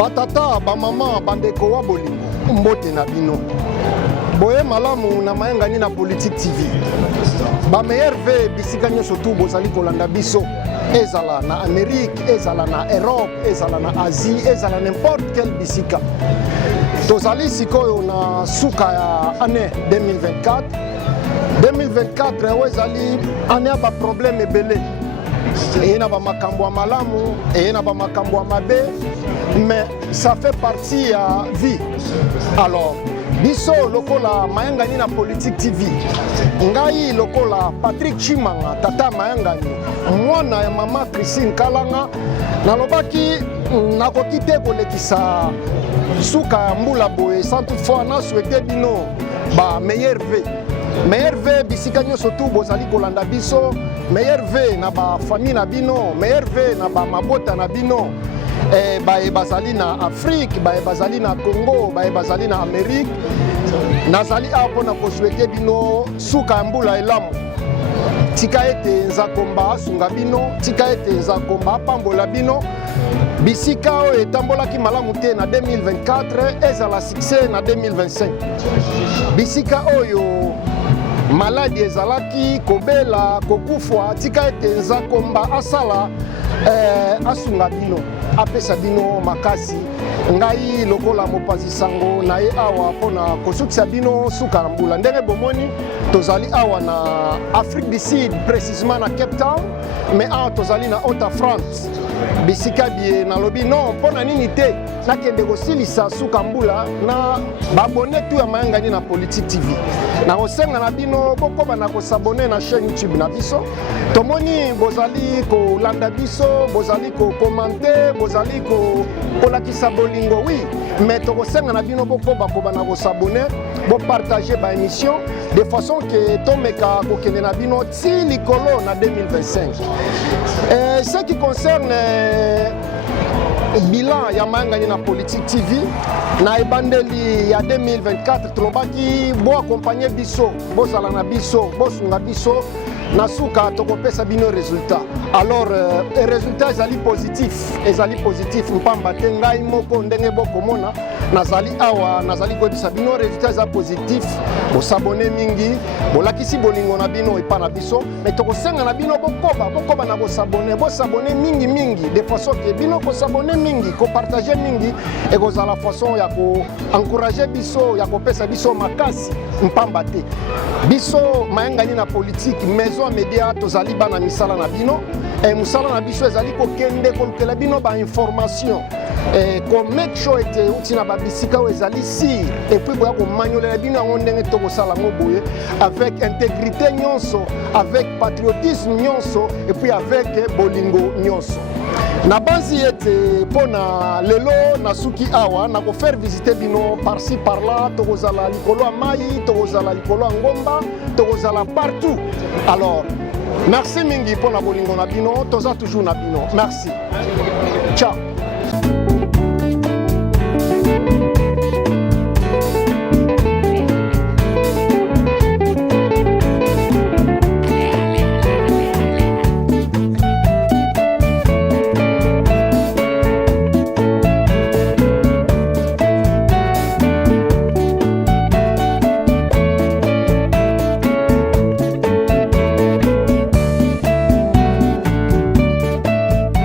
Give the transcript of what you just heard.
Batata, bamama, bandeko wa bolingo, mbote na bino. Boye malamu na mayangani na Politique TV. Ba meilleur ve bisika nyoso tu bozali kolanda biso. Ezala na Amérique, ezala na Europe, ezala na Asie, ezala n'importe quel bisika. Tozali sikoyo na suka ya année 2024. 2024 ezali année ba problème ebele. Et na ba makambo ya malamu, et na ba makambo ya mabe, mais ça fait partie ya vie. Alors, biso lokola mayangani na Politique TV. Ngai lokola Patrick Chimanga, tata mayangani, mwana ya mama Christine Kalanga, nalobaki nakoki te kolekisa suka ya mbula boye sans toutefois na souhaité bino ba meilleur ve. Meilleur ve bisika nyoso tu bozali kolanda biso, meilleur ve na ba famille na bino, meilleur ve na ba mabota na bino. Bae bazali na Afrique, bae bazali na Congo, bae bazali na Amérique. Nazali apo na koswete bino suka ya mbula elamu. Tika ete nzakomba asunga bino, tika ete nzakomba apambola bino. Bisika oyo etambolaki malamu te na 2024, ezala succès na 2025. Bisika oyo maladi ezalaki kobela kokufwa, tika ete nzakomba asala asunga bino, apesa bino makasi. Ngai lokola mopanzi sango na ye awa pona kosukisa bino suka na mbula. Ndenge bomoni tozali awa na Afrique du Sud, précisément na Cape Town, mais awa tozali na Haute-France. Bisika bie na lobi non pona nini te nakende kosilisa suka mbula na babone tu ya mayangani na Politique TV. Na kosenga na bino bokoba na kosabone na chaîne YouTube na biso. Tomoni bozali kolanda biso, bozali ko commenter, bozali ko kolakisa bolingo, oui, mais tokosenga na bino bokoba koba na kosabone, bo partager ba émission de façon que tomeka kokende na bino ti likolo na 2025. Ce qui concerne bilan ya mayangani na Politique TV na ebandeli ya 2024 tolobaki bo accompagner biso, bozala na biso, bosunga biso na suka tokopesa bino résultat. Alors résultat ezali positif mpamba te ngai moko ndenge bokomona nazali awa nazali koyebisa bino résultat eza positif. Bosabone mingi, bolakisi bolingo na bino epa na biso, mais tokosenga na bino bokoba na bosabone mingi de façon que bino kosabone mingi, ko partager mingi et kozala façon ya ko encourager biso, ya kopesa biso makasi mpamba te. Biso mayangani na Politique maison média tozali bana misala na bino et musala na biso ezali kokende kolukela bino ba information comme make sure ete uti na babisika ezali sir et puis boya ko manyolela bino yango ndenge tokosala ngo boye avec intégrité nyonso, avec patriotisme nyonso et puis avec bolingo nyonso. Na banzi ete pona lelo na suki awa na ko faire visiter bino par-ci par-là, tokozala likolo ya mai, tokozala likolo ya ngomba, tokozala partout. Alors merci mingi pona bolingo na bino, toza toujours na bino. Merci. Ciao.